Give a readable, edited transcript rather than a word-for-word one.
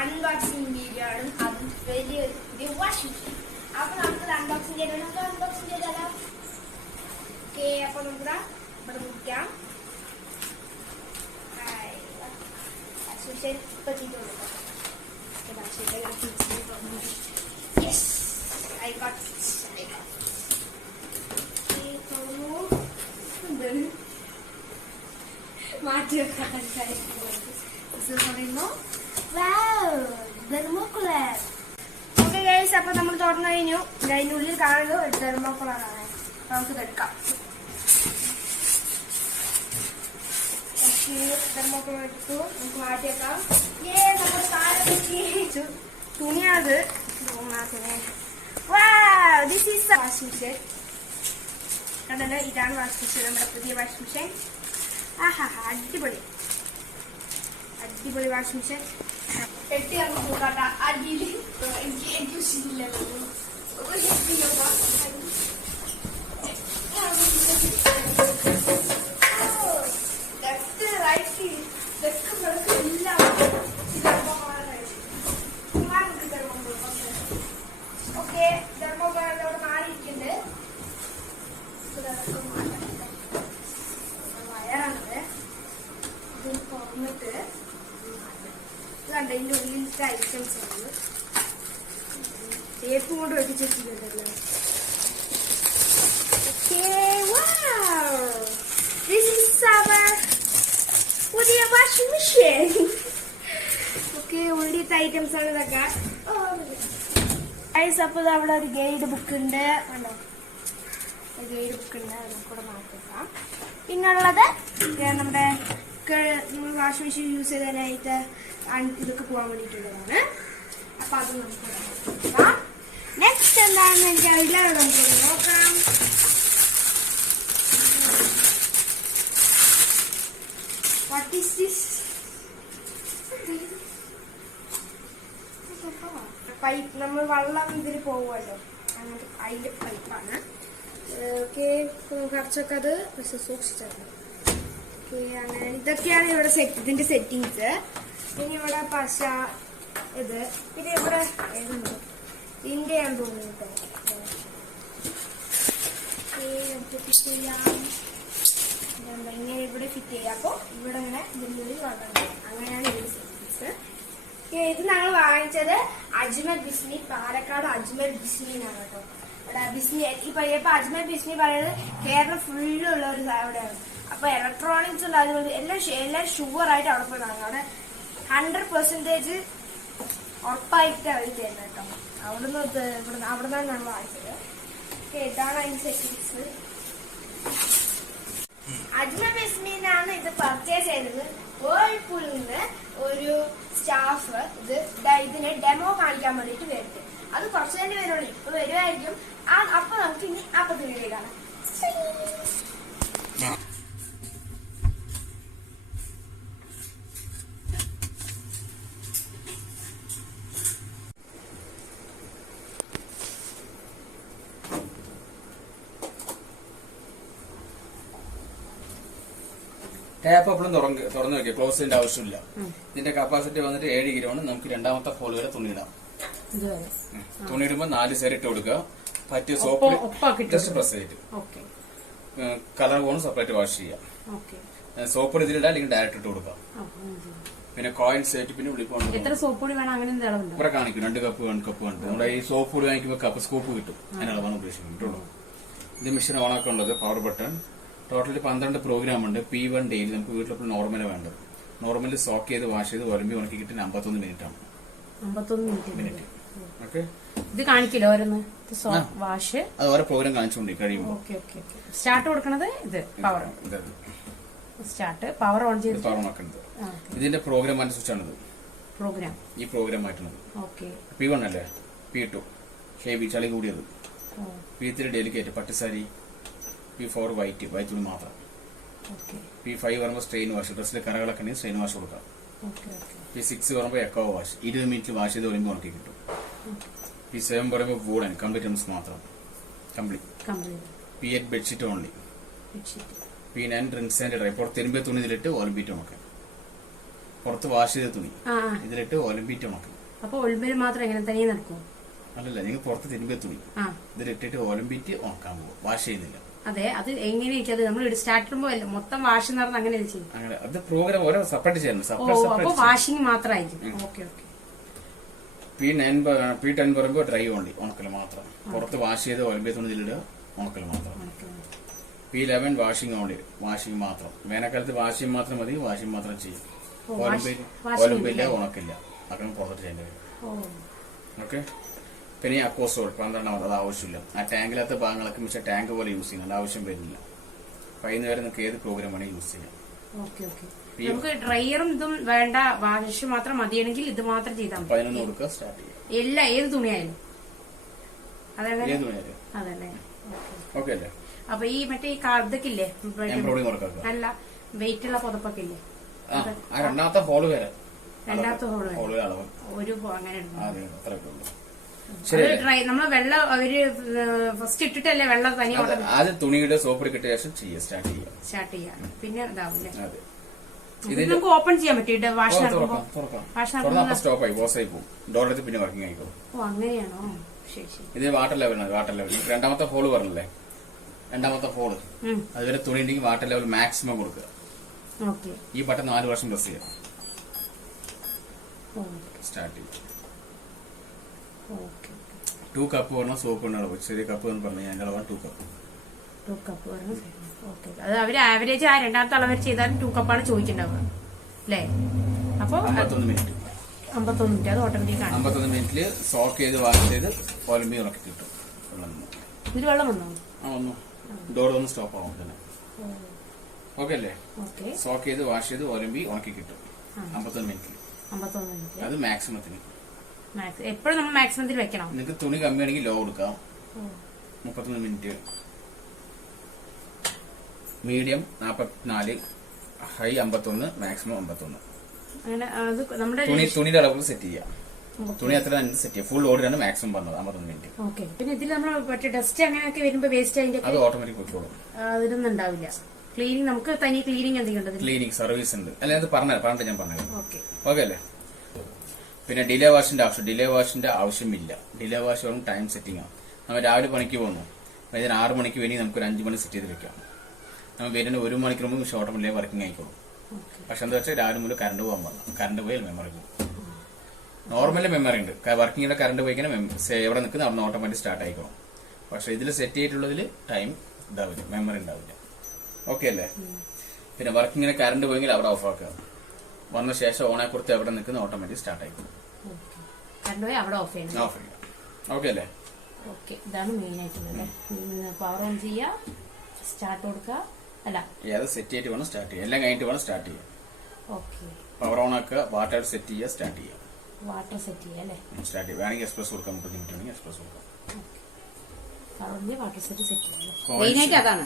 Unboxing video ആണ്. അതും വലിയൊരു വാഷിംഗ് മെഷീൻ. അപ്പൊ നമുക്ക് അൺബോക്സിംഗ് ചെയ്താലോ? ഓക്കെ, അപ്പൊ നമുക്ക് ഇവിടെ മുറിക്കാം. Yes, I got it. Okay guys, അപ്പൊ നമ്മൾ തുറന്നു കഴിഞ്ഞു. അതിനുള്ളിൽ കാണുന്നത് ഒരു തെർമോക്കോളാണ്. നമുക്ക് എടുക്കാം. തെർമോക്കോൾ എടുത്തു, നമുക്ക് മാറ്റിയേക്കാം. തുണിയാത് ദിസ് ഈസ് വാഷിംഗ് മെഷീൻ. കണ്ടല്ലോ, ഇതാണ് വാഷിംഗ് മെഷീൻ, നമ്മുടെ പുതിയ വാഷിംഗ് മെഷീൻ. അടിപൊളി അടിപൊളി വാഷിംഗ് മെഷീൻ. പെട്ടി നമുക്ക് നോക്കാട്ട. അടിയിൽ എനിക്ക് ശീലല്ലോ. ലെഫ്റ്റ് റൈറ്റ് ഇതൊക്കെ എല്ലാം ഓക്കെ. തെർമോക്കോളോട് മാറിയിരിക്കുന്നുണ്ട്. വയറാണത്. ഇത് തുറന്നിട്ട് കണ്ട ഇതിന്റെ ഉള്ളിലത്തെ ഐറ്റംസ് ആണ്. ടേപ്പ് കൊണ്ട് ഒട്ടിച്ചിട്ടുണ്ടല്ലോ. പുതിയ വാഷിംഗ് മെഷീൻ. ഓക്കെ, ഉള്ളിലത്തെ ഐറ്റംസ് ആണ് ഇതൊക്കെ. അപ്പൊ അവിടെ ഒരു ഗൈഡ് ബുക്ക് ഉണ്ട്. കണ്ടോ, ഗൈഡ് ബുക്ക് ഉണ്ട്. നമുക്കൂടെ മാറ്റാം. പിന്നുള്ളത് നമ്മുടെ വാഷിംഗ് മെഷീൻ യൂസ് ചെയ്തതിനായിട്ട് ഇതൊക്കെ പോകാൻ വേണ്ടിയിട്ടുള്ളതാണ്. അപ്പൊ അത് നമുക്ക് നോക്കാം. നെക്സ്റ്റ് എന്താണെന്ന് എനിക്കറിയില്ല, നമുക്ക് നോക്കാം. What is this? പൈപ്പ്. നമ്മൾ വെള്ളം ഇതിൽ പോകുമല്ലോ, അങ്ങോട്ട് അതിന്റെ പൈപ്പാണ്. ഓക്കെ, കുറച്ചൊക്കെ അത് പക്ഷെ സൂക്ഷിച്ചാണ്. ഓക്കെ, അങ്ങനെ ഇതൊക്കെയാണ് ഇവിടെ ഇതിന്റെ സെറ്റിങ്സ്. പിന്നെ ഇവിടെ പശ ഇത്. പിന്നെ ഇവിടെ ഏതുണ്ട് ഇതിന്റെ ഞാൻ തോന്നിട്ട് ഫിറ്റ് ചെയ്യാം. ഇങ്ങനെ ഇവിടെ ഫിറ്റ് ചെയ്യാം. അപ്പൊ ഇവിടെ ഇങ്ങനെ ഇതിൻ്റെ വെള്ളം. അങ്ങനെയാണ് ഇതിന്റെ സെറ്റിങ്സ്. ഇത് ഞങ്ങൾ വാങ്ങിച്ചത് അജ്മൽ ബിസ്മി, പാലക്കാട് അജ്മൽ ബിസ്മിന്നാണ് കേട്ടോ. ഇവിടെ ബിസ്മി ഇപ്പൊ അജ്മൽ ബിസ്മി പറയുന്നത് കേരളം ഫുള്ളുള്ള ഒരു അവിടെയാണ്. അപ്പൊ ഇലക്ട്രോണിക്സ് ഉണ്ട്, അതുപോലെ എല്ലാം ഷുവർ ആയിട്ട് അവിടെ പോയി വാങ്ങും. അവിടെ 100% ഉറപ്പായിട്ട് അവർ തരുന്നത് കേട്ടോ. അവിടെ നിന്നാണ് ഞങ്ങൾ വാങ്ങിച്ചത്. ഇതാണ് അതിന്റെ സെറ്റിങ്സ്. അജ്മൽ ബിസ്മിന്നാണ് ഇത് പർച്ചേസ് ചെയ്തത്. വേൾപൂളിൽ നിന്ന് ഒരു സ്റ്റാഫ് ഇതിന് ഡെമോ കാണിക്കാൻ വേണ്ടിട്ട് വരുന്നത്. അത് കുറച്ച് തന്നെ വരുള്ളൂ, ഇപ്പൊ വരുമായിരിക്കും. അപ്പൊ നമുക്ക് ഇനി അപ്പത്തെ വീഡിയോ കാണാം. ടാപ്പ് എപ്പോഴും തുറന്നു വെക്കുക, ക്ലോസ് ചെയ്യേണ്ട ആവശ്യമില്ല. ഇതിന്റെ കപ്പാസിറ്റി വന്നിട്ട് 7 കിലോ ആണ്. നമുക്ക് രണ്ടാമത്തെ ഹോൾ വരെ തുണിയിടാം. തുണിയിടുമ്പോൾ 4 സൈഡ് ഇട്ട് കൊടുക്കുക. പറ്റിയ സോപ്പ് ജസ്റ്റ് പ്രസ് ചെയ്തിട്ട് കളർ പോകണം. സെപ്പറേറ്റ് വാഷ് ചെയ്യാം. സോപ്പ് ഇതിലിടാം, അല്ലെങ്കിൽ ഡയറക്റ്റ് ഇട്ട് കൊടുക്കാം. പിന്നെ കോയിൻ സെറ്റ്. പിന്നെ ഇവിടെ കാണിക്കും 2 കപ്പ് 1 കപ്പ് ഉണ്ട്. നമ്മുടെ ഈ സോപ്പ് പൊടി വാങ്ങിക്കുമ്പോൾ കപ്പ് സ്കൂപ്പ് കിട്ടും. അതിനളവാണ് ഉദ്ദേശിക്കുന്നത്. ഇത് മെഷീൻ ഓൺ ആക്കാനുള്ളത് പവർ ബട്ടൺ. ടോട്ടലി 12 പ്രോഗ്രാം ഉണ്ട്. P1 ഡെയിലി നമുക്ക് വീട്ടിലെപ്പോഴും നോർമലാണ് വേണ്ടത്. നോർമലി സോക്ക് ചെയ്ത് വാഷ് ചെയ്ത് വരുമ്പി ഉണക്കി കിട്ടുന്ന 51 മിനിറ്റ് ആണ്. 51 ഓക്കെ, ഇത് കാണിക്കില്ല ഓരോന്ന് വാഷ്. അത് ഓരോ പ്രോഗ്രാം കാണിച്ചുകൊണ്ട് കഴിയുമ്പോൾ സ്റ്റാർട്ട് കൊടുക്കണത് ഇത് പവർ സ്റ്റാർട്ട് പവർ ഓൺ ചെയ്ത് പവർ ആക്കുന്നത്. ഇതിന്റെ പ്രോഗ്രാം ആൻഡ് സ്വിച്ച് ആണിത്. പ്രോഗ്രാം ഈ പ്രോഗ്രാം ആയിട്ടുള്ളത്. P1 അല്ലേ, P2 ഹെവി ചളി കൂടിയത്, P3 ഡെലിക്കേറ്റ് പട്ടുസാരി, P4 വൈറ്റ് തുണി മാത്രം, P5 വരുമ്പോൾ സ്ട്രെയിൻ വാഷ്, ഡ്രസ്സിലെ കറകളൊക്കെ ഉണ്ടെങ്കിൽ സ്ട്രെയിൻ വാഷ് കൊടുക്കാം. P6 വരുമ്പോൾ എക്കോ വാഷ് 20 മിനിറ്റ് വാഷ് ചെയ്ത് വരുമ്പോൾ ഉണക്കി കിട്ടും. P7 പറയുമ്പോൾ വൂളൻ കംപ്ലീറ്റ് മാത്രം complete. P8 bedsheet only. P9 rinse and dry. ഇപ്പോൾ തിരുമ്പിയ തുണി ഇതിലിട്ട് ഓൾബീറ്റ് നോക്കാം. പുറത്ത് വാഷ് ചെയ്ത തുണി ഇതിലിട്ട് ഒലമ്പിറ്റ് ഉണക്കും. അപ്പൊ ഒളിമ്പിൽ മാത്രം എങ്ങനെ തനിയെ നടക്കും? അല്ലല്ല, നിങ്ങൾ പുറത്ത് തിരുമ്പിയ തുണി ഇതിലിട്ടിട്ട് ഒലമ്പിറ്റ് ഉണക്കാൻ പോകും, വാഷ് ചെയ്യുന്നില്ല. അതെ, അത് എങ്ങനെയാ നമ്മൾ സ്റ്റാർട്ട് ചെയ്യുമ്പോ മൊത്തം വാഷ് നടന്ന് അങ്ങനെ ചെയ്യും? അങ്ങനെ അത് പ്രോഗ്രാം ഓരോ സെപ്പറേറ്റ് ചെയ്യുന്നു. അപ്പൊ വാഷിംഗ് മാത്രമായിരിക്കും. Okay okay. P10 പറയുമ്പോ ഡ്രൈ ഓൺലി, ഉണക്കല് മാത്രം. പുറത്ത് വാഷ് ചെയ്ത് ഒലമ്പിയ തുണി ഇതിലിടുക, ഉണക്കല് മാത്രം. P11 വാഷിംഗ് ഓൺലി, വാഷിംഗ് മാത്രം. വേനൽക്കാലത്ത് വാഷിംഗ് മാത്രം മതി, വാഷിംഗ് മാത്രം ചെയ്യും. ഒലമ്പില്ല, ഉണക്കില്ല, അങ്ങനെ പുറത്ത് ചെയ്യേണ്ടി വരും. ഓക്കെ. പിന്നെ അക്വസോൾ 12 അത് ആവശ്യമില്ല. ആ ടാങ്കിലത്തെ ഭാഗങ്ങളൊക്കെ മിച്ച ടാങ്ക് പോലെ യൂസ് ചെയ്യണം, അത് ആവശ്യം വരുന്നില്ല. കഴിയുന്ന വരെ നിങ്ങൾക്ക് ഏത് പ്രോഗ്രാം വേണമെങ്കിൽ യൂസ് ചെയ്യാം. നമുക്ക് ഡ്രയറും ഇതും വേണ്ട, വാഷ് മാത്രം മതിയാണെങ്കിൽ ഇത് മാത്രം ചെയ്താൽ മതി. 11 കൊടുക്കുക, സ്റ്റാർട്ട് ചെയ്യാം. എല്ലാ ഏത് തുണിയായാലും അതല്ലേ? ഓക്കെ അല്ലേ? അപ്പൊ ഈ മറ്റേ ഈ ഇതൊക്കെ ഇല്ലേ, നല്ല വെയിറ്റ് ഉള്ള പുതപ്പൊക്കെ ഇല്ലേ, രണ്ടാമത്തെ ഹോള് വരെ ഒരു അങ്ങനെ നമ്മള് വെള്ളം ഫസ്റ്റ് ഇട്ടിട്ടല്ലേ വെള്ളം തനിയെ ആദ്യം തുണിയുടെ സോപ്പ് ഇട്ടിട്ട് ശേഷം സ്റ്റാർട്ട് ചെയ്യാം. പിന്നെ ഇതാവൂല്ലേ, നമുക്ക് ഓപ്പൺ ചെയ്യാൻ പറ്റിയിട്ട് വാഷ് സ്റ്റോപ്പ് ആയി ബോസായി പോകും, ഡോറിൽ പിന്നെ വർക്കിംഗ് ആയിക്കോളും. ഓ അങ്ങനെയാണോ? ശരി ശരി. ഇത് വാട്ടർ ലെവലാണ്. വാട്ടർ ലെവൽ രണ്ടാമത്തെ ഹോള് പറഞ്ഞല്ലേ, രണ്ടാമത്തെ ഹോള് അതുവരെ തുണി ഉണ്ടെങ്കിൽ വാട്ടർ ലെവൽ മാക്സിമം കൊടുക്കുക. ഈ ബട്ടൺ 4 വർഷം പ്രസ് ചെയ്യാം. സ്റ്റാർട്ട് ചെയ്യും. 2 കപ്പ് പറഞ്ഞ സോപ്പ് ഉണ്ടാവും, ചെറിയ കപ്പ് എന്ന് പറഞ്ഞു അതിന്റെ അളവാണ് 2 കപ്പ്. 2 കപ്പ് അത് അവര് ആവറേജ് ആ രണ്ടാമത്തെ അളവ് ചെയ്താലും 2 കപ്പാണ് ചോദിച്ചിട്ടുണ്ടാവുക അല്ലേ? അപ്പൊ 51 മിനിറ്റ്. 51 മിനിറ്റ് അത് ഓട്ടോമാറ്റിക് ആണ്. 51 മിനിറ്റില് സോക്ക് ചെയ്ത് വാഷ് ചെയ്ത് ഒലമ്പി ഉണക്കി കിട്ടും. ഇതിൽ വെള്ളം വന്നോ? വന്നു. ഡോർ ഒന്ന് സ്റ്റോപ്പ് ആവും തന്നെ. ഓക്കെ അല്ലേ? സോക്ക് ചെയ്ത് വാഷ് ചെയ്ത് ഒലമ്പി ഉണക്കി കിട്ടും 51 മിനിറ്റിൽ. അത് മാക്സിമത്തിന്. എപ്പോഴും നമ്മൾ മാക്സിമത്തിൽ വെക്കണം. നിങ്ങൾക്ക് തുണി കമ്മിയാണെങ്കിൽ ലോ കൊടുക്കാം. 31 മിനിറ്റ്. Medium 44, high 51, maximum 51. തുണിയുടെ അളവ് സെറ്റ് ചെയ്യാം. തുണി അത്ര സെറ്റ് ചെയ്യാം. ഫുൾ ഓർഡറാണ് മാക്സിമം പറഞ്ഞത് 51 മിനിറ്റ്. പിന്നെ ഇതിൽ നമ്മൾ മറ്റേ ഡസ്റ്റ് അങ്ങനെയൊക്കെ വരുമ്പോ വേസ്റ്റ് അതിന്റെ അത് ഓട്ടോമാറ്റിക് പോയിക്കോളും. അതിലൊന്നും ഉണ്ടാവില്ല. ക്ലീനിങ് നമുക്ക് തനി ക്ലീനിങ് എന്തെങ്കിലും ക്ലീനിങ് സർവീസ് ഉണ്ട്. അല്ലെ അത് പറഞ്ഞിട്ട് ഞാൻ പറഞ്ഞത്. ഓക്കെ അല്ലേ? പിന്നെ ഡിലേ വാഷിന്റെ ആവശ്യമില്ല. ഡിലേ വാഷ് വെറും ടൈം സെറ്റിംഗ് ആണ്. നമ്മൾ രാവിലെ പണിക്ക് പോകുന്നു, അതിന് 6 മണിക്ക് വേണ്ടി നമുക്ക് ഒരു 5 മണി സെറ്റ് ചെയ്ത് വെക്കാം. നമ്മൾ വരുന്ന 1 മണിക്കൂർ മുമ്പ് ഓട്ടോമാറ്റിക്കലി വർക്കിംഗ് ആയിക്കോളും. പക്ഷെ എന്താ വെച്ചാൽ രാവിലെ മുതൽ കറണ്ട് പോകാൻ പാടില്ല. കറണ്ട് പോയാൽ മെമ്മറി പോകും. നോർമലി മെമ്മറി ഉണ്ട്. വർക്കിങ്ങിന്റെ കറണ്ട് പോയിക്കാൻ എവിടെ നിൽക്കുന്ന അവിടെ ഓട്ടോമാറ്റിക് സ്റ്റാർട്ട് ആയിക്കോളും. പക്ഷെ ഇതിൽ സെറ്റ് ചെയ്തിട്ടുള്ളതിൽ ടൈം ഇതാവില്ല, മെമ്മറി ഉണ്ടാവില്ല. ഓക്കെ അല്ലേ? പിന്നെ വർക്കിങ്ങിന് കറണ്ട് പോയെങ്കിൽ അവിടെ ഓഫ് ആക്കുക. വന്ന ശേഷം ഓണാക്കി കൊടുത്ത് എവിടെ നിൽക്കുന്ന ഓട്ടോമാറ്റിക് സ്റ്റാർട്ട് ആയിക്കോളും. ഓഫ് ചെയ്യാം. ഓക്കെ അല്ലേ? ഇതാണ് മെയിൻ ആയിട്ടുള്ളത്. പവർ ഓൺ ചെയ്യുക, സ്റ്റാർട്ട് കൊടുക്കുക. അല്ല, ഏത് സെറ്റ് ചെയ്തിട്ട് വേണം സ്റ്റാർട്ട് ചെയ്യാം. എല്ലാം കഴിഞ്ഞിട്ട് വേണം സ്റ്റാർട്ട് ചെയ്യാം. പവർ ഓൺ ആക്കുക, വാട്ടർ സെറ്റ് ചെയ്യുക, സ്റ്റാർട്ട് ചെയ്യാം. വാട്ടർ സെറ്റ് ചെയ്യാം അല്ലേ? സ്റ്റാർട്ട് ചെയ്യാം. വേണമെങ്കിൽ എക്സ്പ്രസ് കൊടുക്കാം. 30 മിനിറ്റ് വേണമെങ്കിൽ എക്സ്പ്രസ് കൊടുക്കാം. വാട്ടർ സെറ്റ് ചെയ്യാം. മെയിൻ ആയിട്ട് അതാണ്.